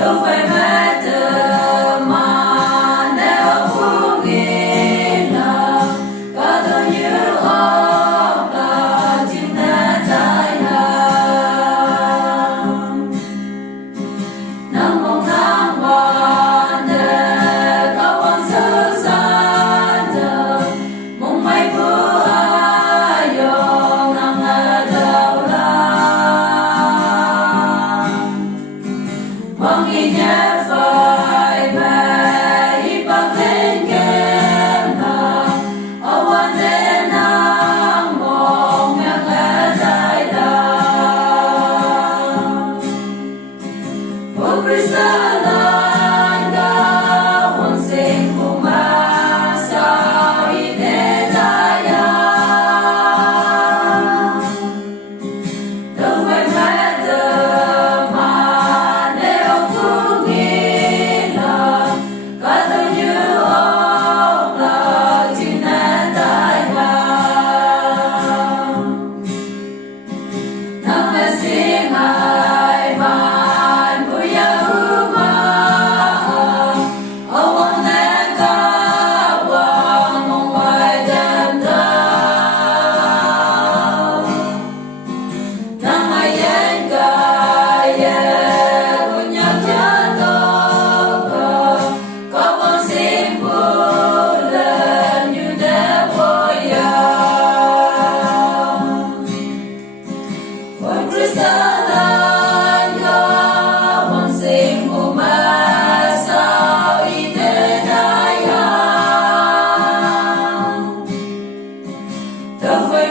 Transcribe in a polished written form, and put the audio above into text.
đâu phải mẹ từ mà nếu không nghĩ là cả tôi như ông là chính thế trái nam nắng mong nắng ban để các con sự san chờ mong mai bữa ayong nang adaw mong ý nhé phải về ipaglen kena awan đến nang mong yang adaw o kristalan ka wansing umasa ite daya đâu phải mẹ từ mà nếu cứ nghĩ là cả tôi như ông là chính nét tại nắng mẹ xin hai bạn vui mà ông nét cả quang mong ngoài đêm nắng ai yên cả ye punya jatuh kau pun simpulan you devoya oi kristalan kau pun simpu masa ite daya đâu phải